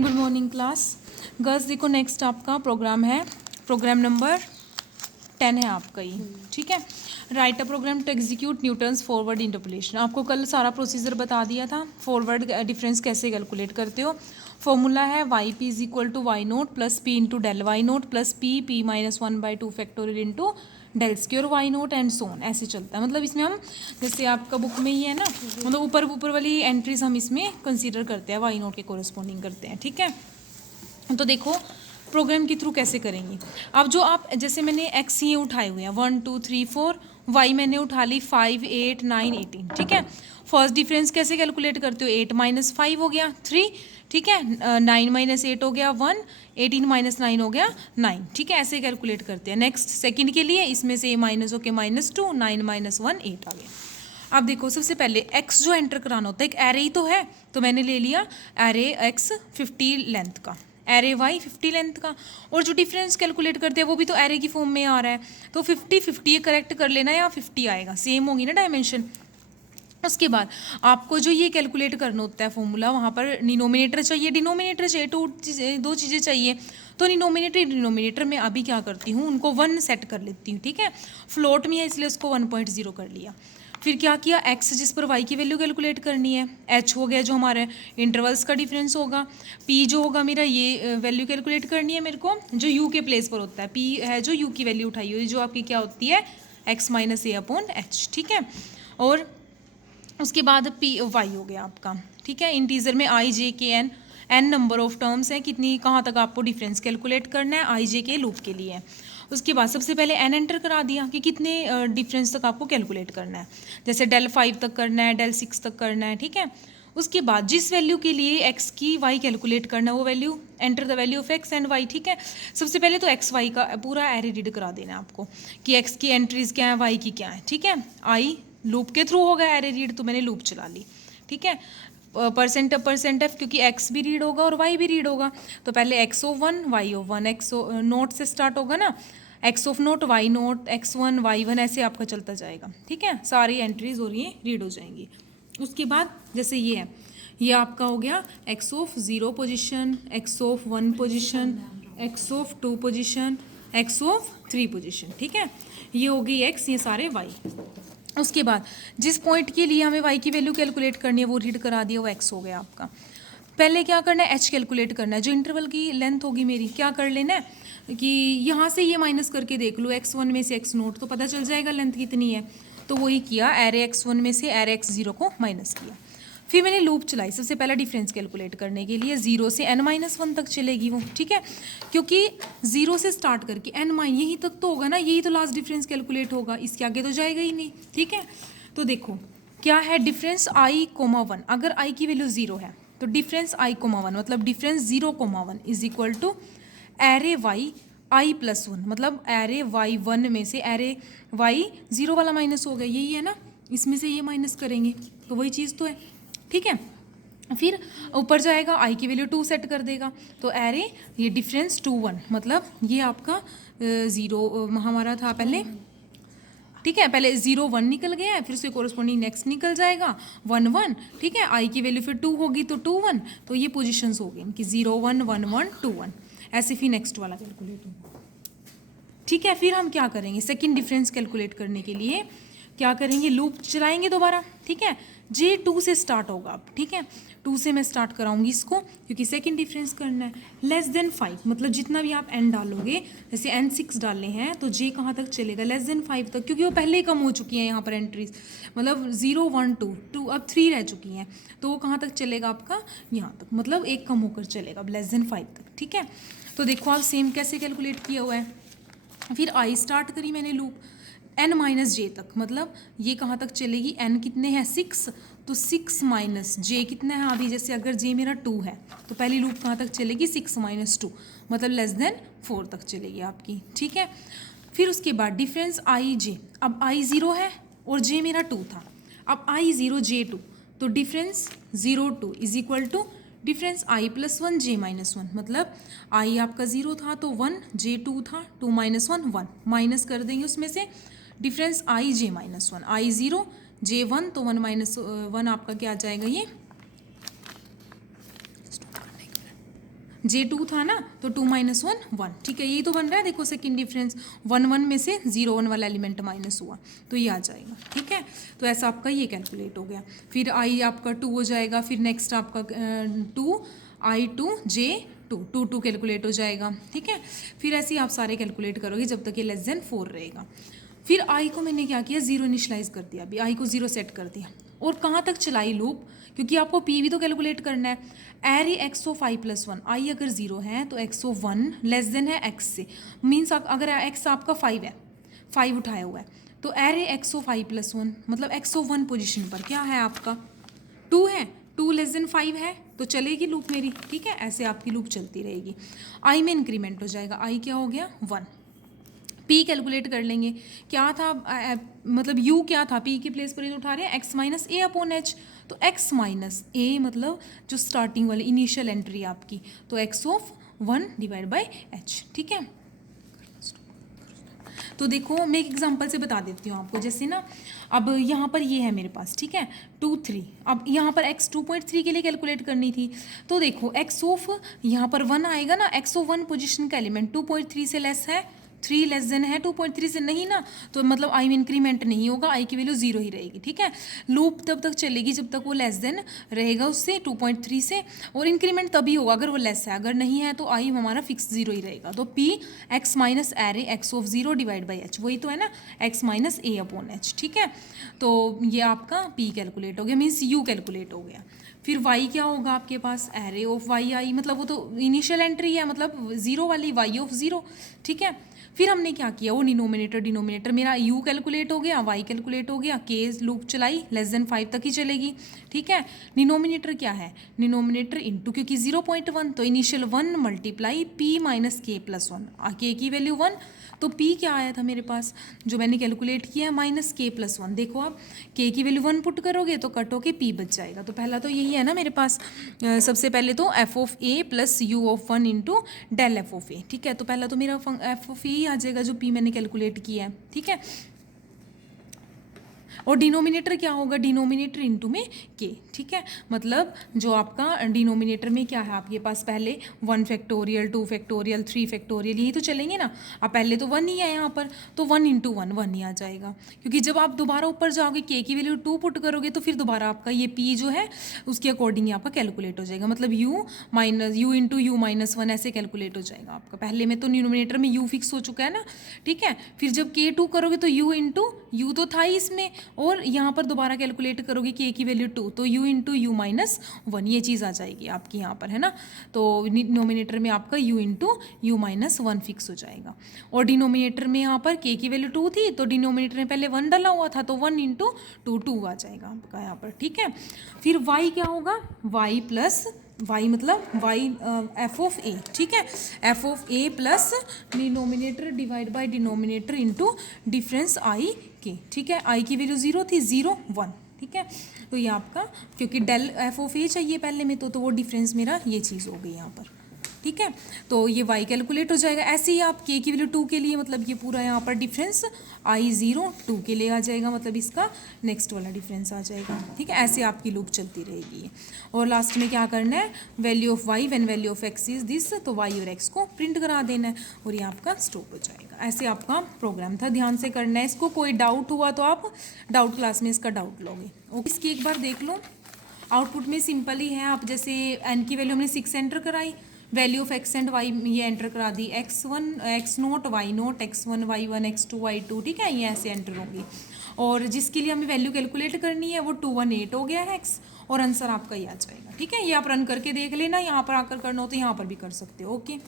Good morning class. Girls देखो, next आपका program है, प्रोग्राम नंबर 10 है आपका ये, ठीक है। Write a program to execute Newton's forward interpolation. आपको कल सारा प्रोसीजर बता दिया था, फॉरवर्ड डिफरेंस कैसे कैलकुलेट करते हो। फॉर्मूला है Y P is equal to Y naught plus P into del Y naught plus P -1/2 factorial into del square Y naught and so on, ऐसे चलता है। मतलब इसमें हम, जैसे आपका बुक में ही है ना, मतलब ऊपर वाली एंट्रीज हम इसमें कंसीडर करते हैं, वाई नोट के कोरिस्पॉन्डिंग करते हैं, ठीक है। तो देखो प्रोग्राम के थ्रू कैसे करेंगे। अब जो आप, जैसे मैंने एक्स ये उठाए हुए हैं 1 2 3 4, वाई मैंने उठा ली 5 8 9 18, ठीक है। फर्स्ट डिफरेंस कैसे कैलकुलेट करते हो, 8 - 5 हो गया 3, ठीक है। 9 - 8 हो गया 1, 18 - 9 हो गया 9, ठीक है। ऐसे कैलकुलेट करते हैं। नेक्स्ट सेकंड के लिए इसमें से माइनस होके -2, 9 - 1 8 आ गया। अब देखो, सबसे पहले x जो एंटर कराना होता है, एक एरे ही तो है, तो मैंने ले लिया एरे x 50 लेंथ का, एरे y 50 लेंथ का। और जो डिफरेंस कैलकुलेट करते हैं वो भी तो एरे की फॉर्म में आ रहा है, तो 50 50 करेक्ट कर लेना, या 50 आएगा, सेम होगी ना डायमेंशन। उसके बाद आपको जो ये कैलकुलेट करना होता है फॉर्मूला, वहाँ पर डिनोमिनेटर चाहिए, डिनोमिनेटर चाहिए, दो चीज़ें चाहिए। तो डिनोमिनेटर में अभी क्या करती हूँ, उनको 1 सेट कर लेती हूँ, ठीक है। फ्लोट में है इसलिए उसको 1.0 कर लिया। फिर क्या किया, x जिस पर y की वैल्यू कैलकुलेट करनी है, h हो गया जो हमारे इंटरवल्स का डिफरेंस होगा, p जो होगा मेरा ये वैल्यू कैलकुलेट करनी है मेरे को, जो u के प्लेस पर होता है, p है जो u की वैल्यू उठाई हुई, जो आपकी क्या होती है x - a/h, ठीक है। और उसके बाद पी वाई हो गया आपका, ठीक है। इंटीजर में आई जे के एन नंबर ऑफ टर्म्स हैं, कितनी कहाँ तक आपको डिफरेंस कैलकुलेट करना है, आई जे के लूप के लिए। उसके बाद सबसे पहले एन एंटर करा दिया कि कितने डिफरेंस तक आपको कैलकुलेट करना है, जैसे डेल 5 तक करना है, डेल 6 तक करना है, ठीक है। उसके बाद जिस वैल्यू के लिए एक्स की वाई कैलकुलेट करना है, वो value enter the value of X and Y, ठीक है। सबसे पहले तो एक्स वाई का पूरा एरे रीड करा देना है आपको, कि एक्स की एंट्रीज क्या है, वाई की क्या है, ठीक है। आई लूप के थ्रू होगा एरे रीड, तो मैंने लूप चला ली, ठीक है। परसेंट एफ, क्योंकि एक्स भी रीड होगा और वाई भी रीड होगा, तो पहले X of 1 Y of 1, X naught से स्टार्ट होगा ना, X of naught Y naught x1 y1, ऐसे आपका चलता जाएगा, ठीक है। सारी एंट्रीज और ये रीड हो जाएंगी। उसके बाद जैसे ये है, ये आपका हो गया x of 0 position, x of 1 position, x of 2 position, x of 3 position, ठीक है। ये हो गई एक्स, ये सारे वाई। उसके बाद जिस पॉइंट के लिए हमें वाई की वैल्यू कैलकुलेट करनी है वो रीड करा दिया, वो एक्स हो गया आपका। पहले क्या करना है, एच कैलकुलेट करना है, जो इंटरवल की लेंथ होगी मेरी, क्या कर लेना है कि यहाँ से ये माइनस करके देख लो, x1 में से x नोट, तो पता चल जाएगा लेंथ कितनी है। तो वही किया, एरे x1 में से एरे x0 को माइनस किया। फिर मैंने लूप चलाई, सबसे पहला डिफरेंस कैलकुलेट करने के लिए, 0 से n-1 तक चलेगी वो, ठीक है। क्योंकि 0 से स्टार्ट करके यहीं तक तो होगा ना, यही तो लास्ट डिफरेंस कैलकुलेट होगा, इसके आगे तो जाएगा ही नहीं, ठीक है। तो देखो क्या है डिफरेंस i, 1, अगर i की वैल्यू 0 है तो डिफरेंस i, 1, मतलब difference 0, 1 is equal to array Y i + 1, मतलब एरे वाई 1 में से एरे वाई 0 वाला माइनस हो गया, यही है ना, इसमें से ये माइनस करेंगे तो वही चीज़ तो है, ठीक है। फिर ऊपर जाएगा, i की वैल्यू 2 सेट कर देगा, तो एरे ये डिफरेंस 2 1, मतलब ये आपका 0 हमारा था पहले, ठीक है। पहले 0 1 निकल गया है, फिर उसके कोरस्पॉन्डिंग नेक्स्ट निकल जाएगा 1 1, ठीक है। आई की वैल्यू फिर 2 होगी तो 2 1, तो ये पोजीशंस हो गई इनकी 0 1 1 1 2 1, ऐसे फिर नेक्स्ट वाला कैलकुलेट होगा, ठीक है। फिर हम क्या करेंगे, सेकंड डिफरेंस कैलकुलेट करने के लिए क्या करेंगे, लूप चलाएंगे दोबारा, ठीक है। जे 2 से स्टार्ट होगा अब, ठीक है, 2 से मैं स्टार्ट कराऊंगी इसको, क्योंकि सेकंड डिफरेंस करना है। लेस देन 5, मतलब जितना भी आप n डालोगे, जैसे n6 डालने हैं तो जे कहाँ तक चलेगा, लेस देन 5 तक, क्योंकि वो पहले ही कम हो चुकी हैं यहाँ पर एंट्रीज, मतलब 0 1 2 2 अब 3 रह चुकी हैं, तो वो कहाँ तक चलेगा आपका, यहाँ तक, मतलब एक कम होकर चलेगा, अब लेस देन 5 तक, ठीक है। तो देखो आप सेम कैसे कैलकुलेट किया हुआ है। फिर आई स्टार्ट करी मैंने लूप n - j तक, मतलब ये कहाँ तक चलेगी, n कितने हैं 6, तो 6 - j कितना है, अभी जैसे अगर j मेरा 2 है तो पहली लूप कहाँ तक चलेगी, 6 - 2, मतलब लेस देन 4 तक चलेगी आपकी, ठीक है। फिर उसके बाद डिफरेंस i j, अब i 0 है और j मेरा 2 था, अब i 0 j 2, तो difference 0 2 is equal to difference i + 1 j - 1, मतलब i आपका 0 था तो 1, j 2 था, 2 - 1 1, माइनस कर देंगे उसमें से difference i j - 1, i 0 j 1, तो 1 - 1 आपका क्या आ जाएगा, ये J2 था ना, तो 2 माइनस 1 1, ठीक है, यही तो बन रहा है। देखो सेकंड डिफरेंस 1 1 में से 0 1 वाला एलिमेंट माइनस हुआ तो ये आ जाएगा, ठीक है। तो ऐसा आपका ये कैलकुलेट हो गया। फिर आई आपका 2 हो जाएगा, फिर नेक्स्ट आपका 2 I2 J2 2 2 कैलकुलेट हो जाएगा, ठीक है। फिर ऐसे ही आप सारे कैलकुलेट करोगे जब तक ये लेस देन 4 रहेगा। फिर आई को मैंने क्या किया, 0 इनिशलाइज कर दिया, अभी आई को 0 सेट कर दिया। और कहाँ तक चलाई लूप, क्योंकि आपको पी भी तो कैलकुलेट करना है। एरी एक्स ऑफ आई प्लस 1, आई अगर 0 है तो एक्स ऑफ 1 लेस देन है एक्स से, मीन्स अगर एक्स आपका 5 है, 5 उठाया हुआ है, तो एरी एक्स ऑफ आई प्लस 1 मतलब एक्स ऑफ 1 पोजिशन पर क्या है आपका 2 है, 2 लेस देन 5 है, तो चलेगी लूप मेरी, ठीक है। ऐसे आपकी लूप चलती रहेगी। आई में इंक्रीमेंट हो जाएगा, आई क्या हो गया 1। पी कैलकुलेट कर लेंगे, क्या था मतलब यू क्या था, पी की प्लेस पर ही उठा रहे हैं एक्स माइनस ए अपॉन एच, तो एक्स माइनस ए मतलब जो स्टार्टिंग वाली इनिशियल एंट्री आपकी, तो x of 1 divide by H, ठीक है। तो देखो मैं एक एग्जांपल से बता देती हूँ आपको, जैसे ना अब यहाँ पर ये है मेरे पास, ठीक है 2 3, अब यहाँ पर x 2.3 के लिए कैलकुलेट करनी थी, तो देखो x ऑफ यहाँ पर 1 आएगा ना, x ऑफ 1 पोजीशन का एलिमेंट 2.3 से लेस है, 3 लेस देन है 2.3 से नहीं ना, तो मतलब आई में इंक्रीमेंट नहीं होगा, आई की वैल्यू 0 ही रहेगी, ठीक है। लूप तब तक चलेगी जब तक वो लेस देन रहेगा उससे 2.3 से, और इंक्रीमेंट तभी होगा अगर वो लेस है, अगर नहीं है तो आई हमारा फिक्स 0 ही रहेगा। तो P x minus array x of 0 divide by H, वही तो है ना, एक्स माइनस ए अपॉन एच, ठीक है। तो ये आपका पी कैलकुलेट हो गया, मीन्स यू कैलकुलेट हो गया। फिर वाई क्या होगा आपके पास, एरे ऑफ वाई आई, मतलब वो तो इनिशियल एंट्री है, मतलब 0 वाली वाई ऑफ 0, ठीक है। फिर हमने क्या किया, वो डिनोमिनेटर मेरा u कैलकुलेट हो गया, y कैलकुलेट हो गया, k लूप चलाई, लेस देन 5 तक ही चलेगी, ठीक है। डिनोमिनेटर क्या है, डिनोमिनेटर इंटू, क्योंकि 0.1 तो इनिशियल 1 मल्टीप्लाई p माइनस के प्लस 1, k की वैल्यू 1, तो p क्या आया था मेरे पास जो मैंने कैलकुलेट किया है माइनस के प्लस 1। देखो आप k की वैल्यू 1 पुट करोगे तो कट होके p बच जाएगा। तो पहला तो यही है ना मेरे पास, सबसे पहले तो f of a plus u of 1 into del F of A, ठीक है। तो पहला तो मेरा f ऑफ ए आ जाएगा जो p मैंने कैलकुलेट किया है, ठीक है। और डिनोमिनेटर क्या होगा, डिनोमिनेटर इनटू में k, ठीक है। मतलब जो आपका डिनोमिनेटर में क्या है आपके पास, पहले 1 फैक्टोरियल 2 फैक्टोरियल 3 फैक्टोरियल यही तो चलेंगे ना। अब पहले तो 1 ही है यहाँ पर, तो 1 इंटू 1 1 ही आ जाएगा, क्योंकि जब आप दोबारा ऊपर जाओगे k की वैल्यू 2 पुट करोगे तो फिर दोबारा आपका ये p जो है उसके अकॉर्डिंग ही आपका कैलकुलेट हो जाएगा, मतलब u इंटू यू माइनस 1 ऐसे कैलकुलेट हो जाएगा आपका। पहले में तो डिनोमिनेटर में u फिक्स हो चुका है ना, ठीक है। फिर जब k 2 करोगे तो u इंटू यू तो था ही इसमें, और यहाँ पर दोबारा कैलकुलेट करोगे k की वैल्यू 2 तो u इंटू यू माइनस 1 ये चीज़ आ जाएगी आपकी यहाँ पर, है ना। तो डिनोमिनेटर में आपका u into you minus 1 fix हो जाएगा। और डिनोमिनेटर में यहाँ पर k की वैल्यू 2 थी तो डिनोमिनेटर में पहले 1 डाला हुआ था तो 1 इंटू 2 2 आ जाएगा आपका यहाँ पर, ठीक है। फिर y क्या होगा, y प्लस y मतलब y एफ ऑफ ए, ठीक है, F of A plus denominator divide by denominator into difference I के, ठीक है। आई की वैल्यू 0 थी, 0 1, ठीक है। तो ये आपका क्योंकि डेल एफ ऑफ ए चाहिए पहले में तो वो डिफरेंस मेरा ये चीज़ हो गई यहाँ पर, ठीक है। तो ये y कैलकुलेट हो जाएगा। ऐसे ही आप k की वैल्यू 2 के लिए मतलब ये पूरा यहाँ पर डिफरेंस I0 2 के लिए आ जाएगा, मतलब इसका नेक्स्ट वाला डिफरेंस आ जाएगा, ठीक है। ऐसे आपकी लूप चलती रहेगी। और लास्ट में क्या करना है, value of y when value of x is this, तो y और x को प्रिंट करा देना है और ये आपका स्टॉप हो जाएगा। ऐसे आपका प्रोग्राम था, ध्यान से करना है इसको। कोई डाउट हुआ तो आप डाउट क्लास में इसका डाउट लोगे। ओके, इसकी एक बार देख लो। आउटपुट में सिंपल ही है, आप जैसे n की वैल्यू हमने 6 एंटर कराई, value of x and y ये एंटर करा दी, x1 x0 y0 x1 y1 x2 y2, ठीक है, ये ऐसे एंटर होंगी। और जिसके लिए हमें वैल्यू कैलकुलेट करनी है वो 218 हो गया है x, और आंसर आपका ये आ जाएगा, ठीक है। ये आप रन करके देख लेना, यहाँ पर आकर करना हो तो यहाँ पर भी कर सकते हो। ओके।